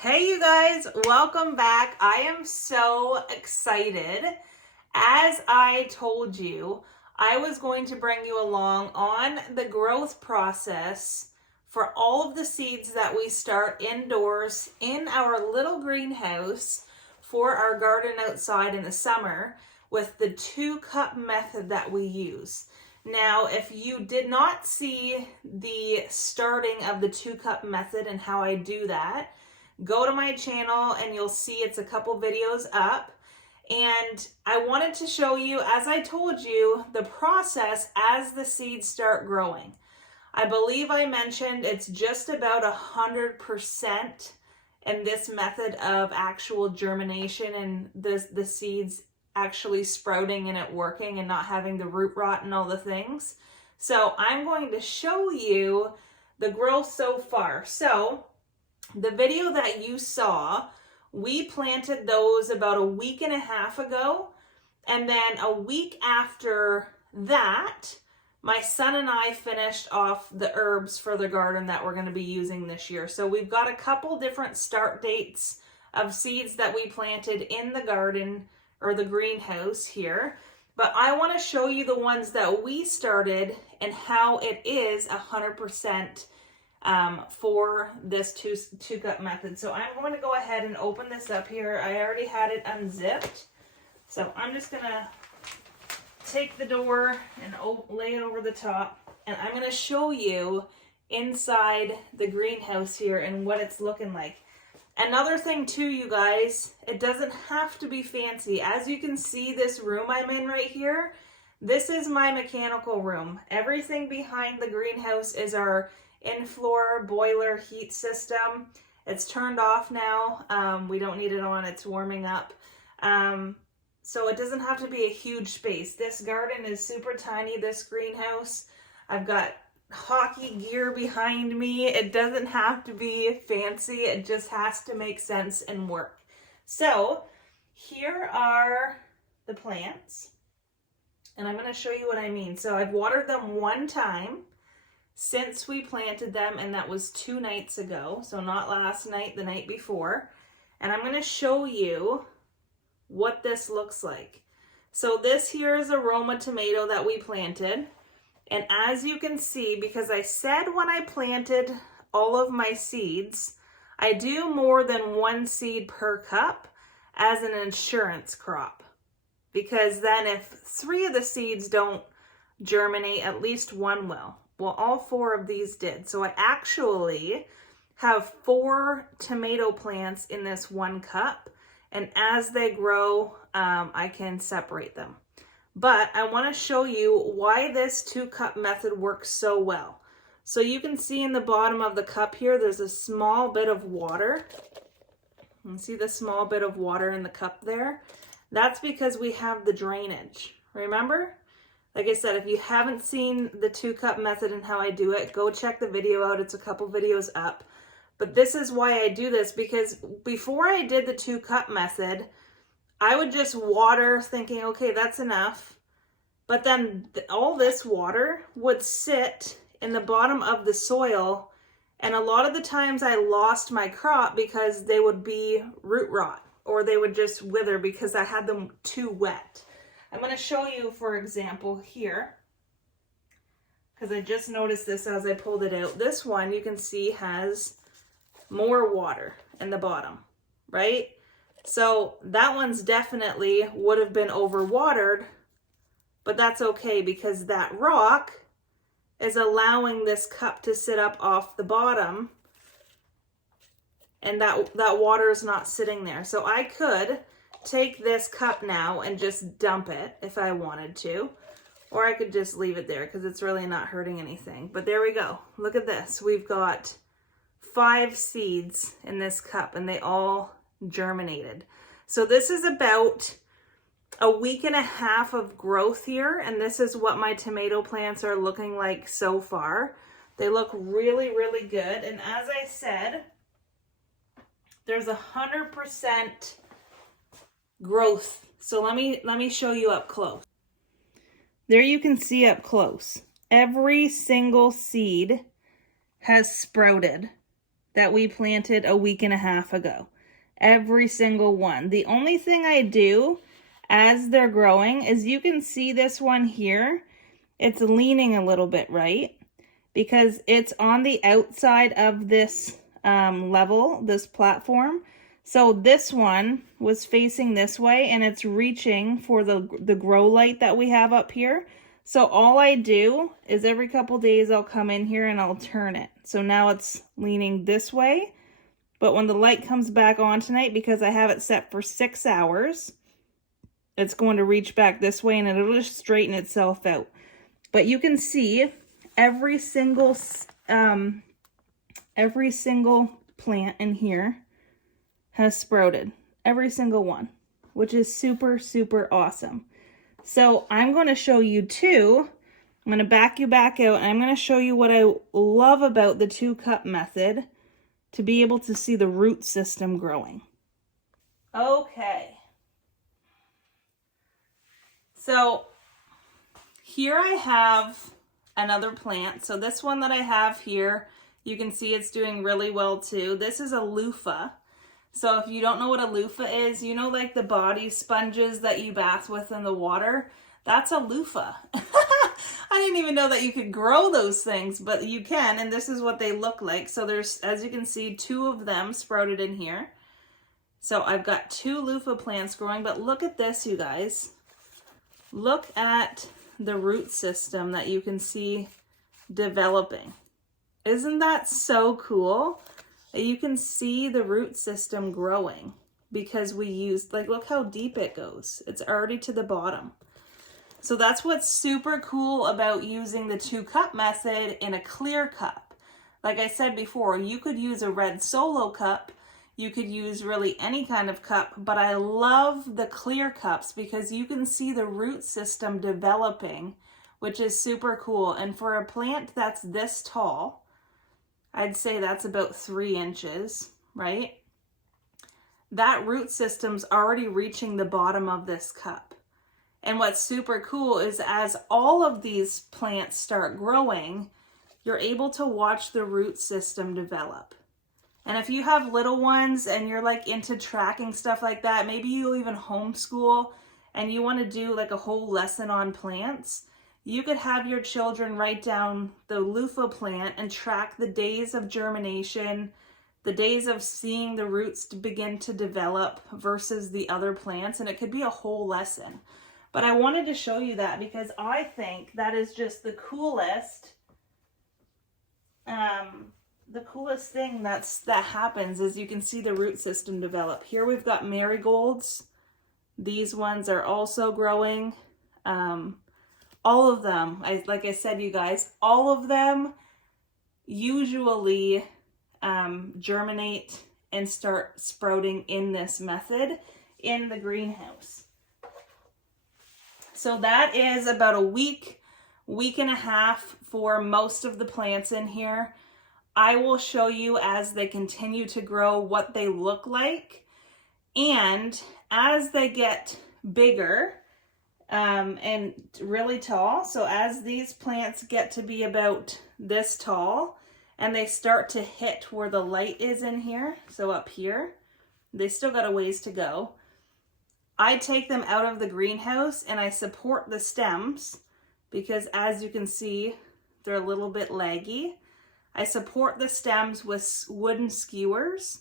Hey you guys, welcome back. I am so excited. As I told you, I was going to bring you along on the growth process for all of the seeds that we start indoors in our little greenhouse for our garden outside in the summer with the 2-cup method that we use. Now, if you did not see the starting of the 2-cup method and how I do that, go to my channel and you'll see it's a couple videos up. And I wanted to show you, as I told you, the process as the seeds start growing. I believe I mentioned it's just about 100% in this method of actual germination and the seeds actually sprouting and it working and not having the root rot and all the things. So I'm going to show you the growth so far. So the video that you saw, we planted those about a week and a half ago. And then a week after that, my son and I finished off the herbs for the garden that we're going to be using this year. So we've got a couple different start dates of seeds that we planted in the garden or the greenhouse here. But I want to show you the ones that we started and how it is 100% for this two-cup method. So I'm going to go ahead and open this up here. I already had it unzipped. So I'm just going to take the door and lay it over the top. And I'm going to show you inside the greenhouse here and what it's looking like. Another thing too, you guys, it doesn't have to be fancy. As you can see, this room I'm in right here, this is my mechanical room. Everything behind the greenhouse is our in-floor boiler heat system. It's turned off now. We don't need it on. It's warming up. So it doesn't have to be a huge space. This garden is super tiny, this greenhouse. I've got hockey gear behind me. It doesn't have to be fancy. It just has to make sense and work. So here are the plants. And I'm going to show you what I mean. So I've watered them one time since we planted them, and that was 2 nights ago. So not last night, the night before. And I'm going to show you what this looks like. So this here is a Roma tomato that we planted. And as you can see, because I said when I planted all of my seeds, I do more than 1 seed per cup as an insurance crop. Because then if 3 of the seeds don't germinate, at least 1 will. Well, all 4 of these did. So I actually have 4 tomato plants in this 1 cup. And as they grow, I can separate them. But I want to show you why this 2-cup method works so well. So you can see in the bottom of the cup here, there's a small bit of water. You can see the small bit of water in the cup there. That's because we have the drainage. Remember? Like I said, if you haven't seen the 2-cup method and how I do it, go check the video out. It's a couple videos up. But this is why I do this, because before I did the 2-cup method, I would just water thinking, okay, that's enough. But then all this water would sit in the bottom of the soil. And a lot of the times I lost my crop because they would be root rot or they would just wither because I had them too wet. I'm going to show you, for example, here, because I just noticed this as I pulled it out. This one you can see has more water in the bottom, right? So that one's definitely would have been overwatered, but that's okay because that rock is allowing this cup to sit up off the bottom and that water is not sitting there. So I could take this cup now and just dump it if I wanted to, or I could just leave it there because it's really not hurting anything. But there we go. Look at this. We've got 5 seeds in this cup and they all germinated. So this is about a week and a half of growth here, and this is what my tomato plants are looking like so far. They look really, really good. And as I said, there's 100% growth. So let me show you up close. There you can see up close. Every single seed has sprouted that we planted a week and a half ago. Every single one. The only thing I do as they're growing is you can see this one here. It's leaning a little bit, right? Because it's on the outside of this level, this platform. So this one was facing this way and it's reaching for the grow light that we have up here. So all I do is every couple days I'll come in here and I'll turn it. So now it's leaning this way. But when the light comes back on tonight, because I have it set for 6 hours, it's going to reach back this way and it'll just straighten itself out. But you can see every single plant in here has sprouted. Every single one, which is super, super awesome. So I'm going to show you two. I'm going to back you back out and I'm going to show you what I love about the 2-cup method to be able to see the root system growing. Okay. So here I have another plant. So this one that I have here, you can see it's doing really well too. This is a loofah. So if you don't know what a loofah is, you know, like the body sponges that you bath with in the water, that's a loofah. I didn't even know that you could grow those things, but you can, and this is what they look like. So there's, as you can see, 2 of them sprouted in here. So I've got 2 loofah plants growing, but look at this, you guys. Look at the root system that you can see developing. Isn't that so cool? You can see the root system growing because we used, like, look how deep it goes. It's already to the bottom. So that's what's super cool about using the 2-cup method in a clear cup. Like I said before, you could use a red solo cup. You could use really any kind of cup, but I love the clear cups because you can see the root system developing, which is super cool. And for a plant that's this tall, I'd say that's about 3 inches, right? That root system's already reaching the bottom of this cup. And what's super cool is as all of these plants start growing, you're able to watch the root system develop. And if you have little ones and you're like into tracking stuff like that, maybe you even homeschool and you want to do like a whole lesson on plants, you could have your children write down the loofah plant and track the days of germination, the days of seeing the roots to begin to develop versus the other plants, and it could be a whole lesson. But I wanted to show you that because I think that is just the coolest thing that happens is you can see the root system develop. Here we've got marigolds. These ones are also growing. All of them, like I said, you guys, all of them usually germinate and start sprouting in this method in the greenhouse. So that is about a week and a half for most of the plants in here. I will show you as they continue to grow what they look like. And as they get bigger and really tall, so as these plants get to be about this tall and they start to hit where the light is in here, so up here, they still got a ways to go. I take them out of the greenhouse and I support the stems because as you can see, they're a little bit laggy. I support the stems with wooden skewers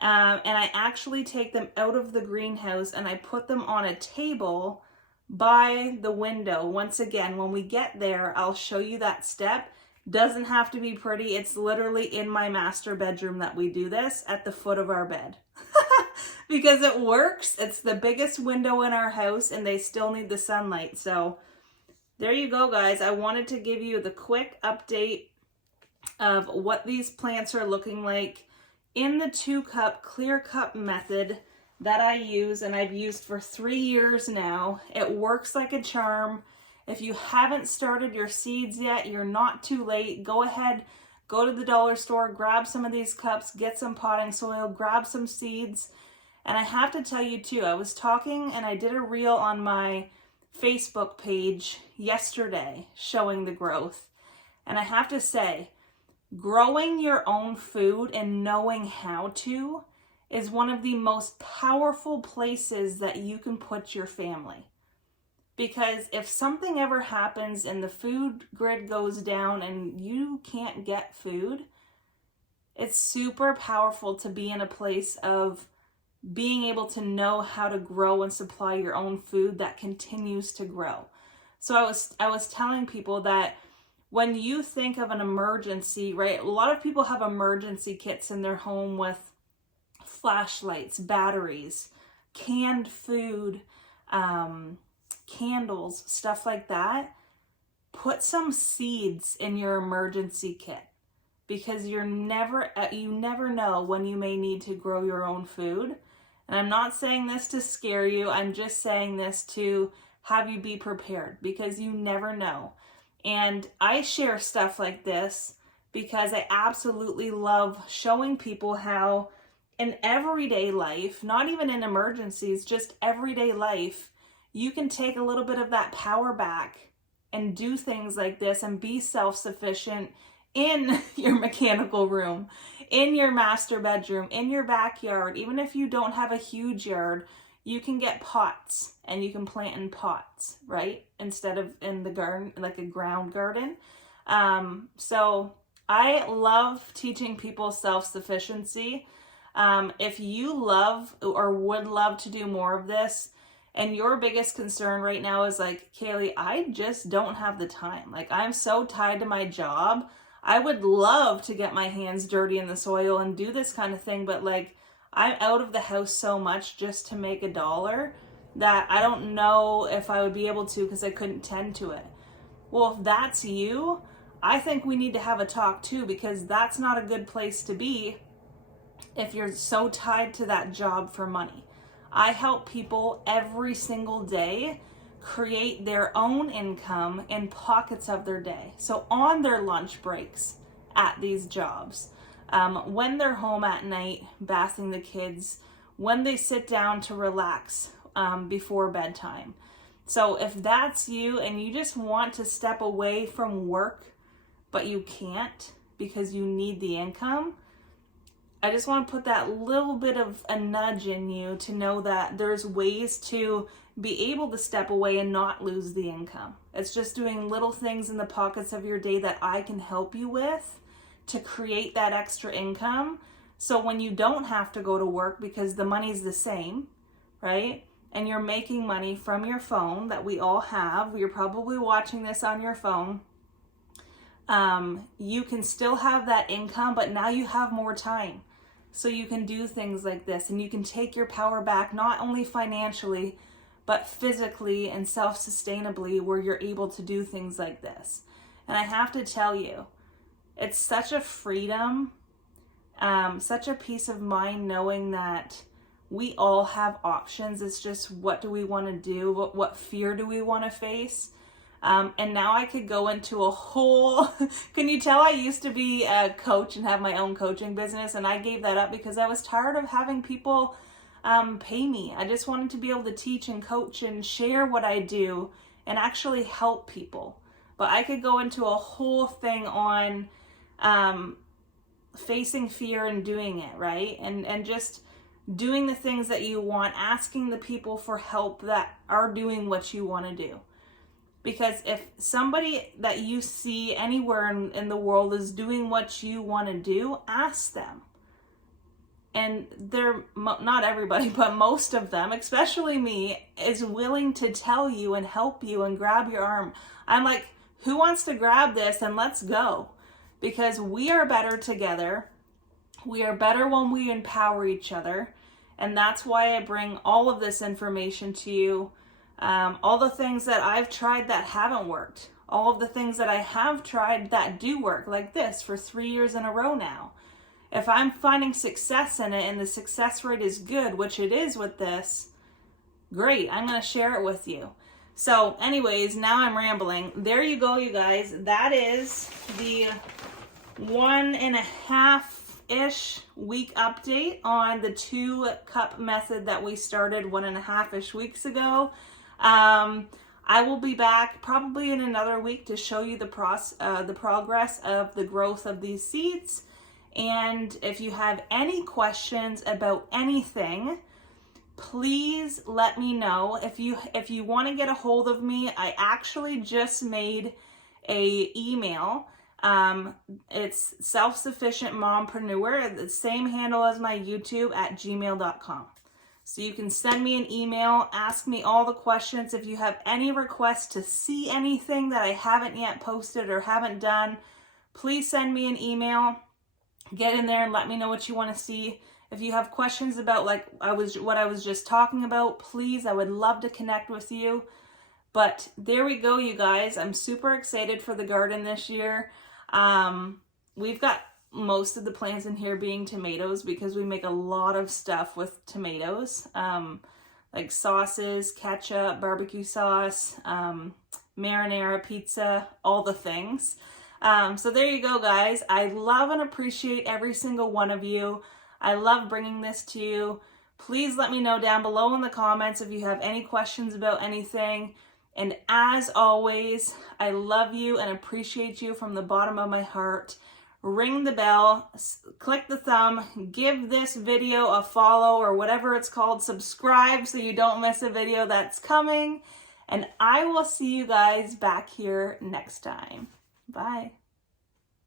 and I actually take them out of the greenhouse and I put them on a table by the window. Once again, when we get there, I'll show you that step. Doesn't have to be pretty. It's literally in my master bedroom that we do this at the foot of our bed. Because it works. It's the biggest window in our house and they still need the sunlight. So there you go, guys. I wanted to give you the quick update of what these plants are looking like in the 2-cup clear cup method that I use and I've used for 3 years now. It works like a charm. If you haven't started your seeds yet, you're not too late. Go ahead, go to the dollar store, grab some of these cups, get some potting soil, grab some seeds. And I have to tell you too, I was talking and I did a reel on my Facebook page yesterday showing the growth. And I have to say, Growing your own food and knowing how to is one of the most powerful places that you can put your family. Because if something ever happens and the food grid goes down and you can't get food, it's super powerful to be in a place of being able to know how to grow and supply your own food that continues to grow. So I was telling people that when you think of an emergency, right? A lot of people have emergency kits in their home with flashlights, batteries, canned food, candles, stuff like that. Put some seeds in your emergency kit, because you never know when you may need to grow your own food. And I'm not saying this to scare you. I'm just saying this to have you be prepared, because you never know. And I share stuff like this because I absolutely love showing people how in everyday life, not even in emergencies, just everyday life, you can take a little bit of that power back and do things like this and be self-sufficient in your mechanical room, in your master bedroom, in your backyard. Even if you don't have a huge yard, you can get pots and you can plant in pots, right? Instead of in the garden, like a ground garden. So I love teaching people self-sufficiency. If you love or would love to do more of this, and your biggest concern right now is like, Kaylee, I just don't have the time. Like, I'm so tied to my job. I would love to get my hands dirty in the soil and do this kind of thing, but like, I'm out of the house so much just to make $1 that I don't know if I would be able to, because I couldn't tend to it. Well, if that's you, I think we need to have a talk too, because that's not a good place to be if you're so tied to that job for money. I help people every single day create their own income in pockets of their day. So on their lunch breaks at these jobs, when they're home at night bathing the kids, when they sit down to relax before bedtime. So if that's you and you just want to step away from work, but you can't because you need the income, I just want to put that little bit of a nudge in you to know that there's ways to be able to step away and not lose the income. It's just doing little things in the pockets of your day that I can help you with to create that extra income. So when you don't have to go to work because the money's the same, right? And you're making money from your phone that we all have. You're probably watching this on your phone. You can still have that income, but now you have more time. So you can do things like this, and you can take your power back, not only financially, but physically and self-sustainably, where you're able to do things like this. And I have to tell you, it's such a freedom, such a peace of mind knowing that we all have options. It's just, what do we want to do? What fear do we want to face? And now I could go into a whole, can you tell I used to be a coach and have my own coaching business, and I gave that up because I was tired of having people pay me. I just wanted to be able to teach and coach and share what I do and actually help people. But I could go into a whole thing on facing fear and doing it, right? And just doing the things that you want, asking the people for help that are doing what you want to do. Because if somebody that you see anywhere in the world is doing what you want to do, ask them. And they're, not everybody, but most of them, especially me, is willing to tell you and help you and grab your arm. I'm like, who wants to grab this and let's go? Because we are better together. We are better when we empower each other. And that's why I bring all of this information to you. All the things that I've tried that haven't worked. All of the things that I have tried that do work, like this, for 3 years in a row now. If I'm finding success in it and the success rate is good, which it is with this, great, I'm going to share it with you. So anyways, now I'm rambling. There you go, you guys. That is the 1.5-ish week update on the 2-cup method that we started 1.5-ish weeks ago. I will be back probably in another week to show you the progress of the growth of these seeds. And if you have any questions about anything, please let me know. If you want to get a hold of me, I actually just made a email. It's self-sufficient mompreneur, the same handle as my YouTube, at gmail.com. So you can send me an email, ask me all the questions. If you have any requests to see anything that I haven't yet posted or haven't done, please send me an email. Get in there and let me know what you want to see. If you have questions about what I was just talking about, please, I would love to connect with you. But there we go, you guys. I'm super excited for the garden this year. We've got most of the plants in here being tomatoes because we make a lot of stuff with tomatoes, like sauces, ketchup, barbecue sauce, marinara, pizza, all the things. So there you go, guys. I love and appreciate every single one of you. I love bringing this to you. Please let me know down below in the comments if you have any questions about anything. And as always, I love you and appreciate you from the bottom of my heart. Ring the bell, click the thumb, give this video a follow or whatever it's called, subscribe so you don't miss a video that's coming. And I will see you guys back here next time. Bye.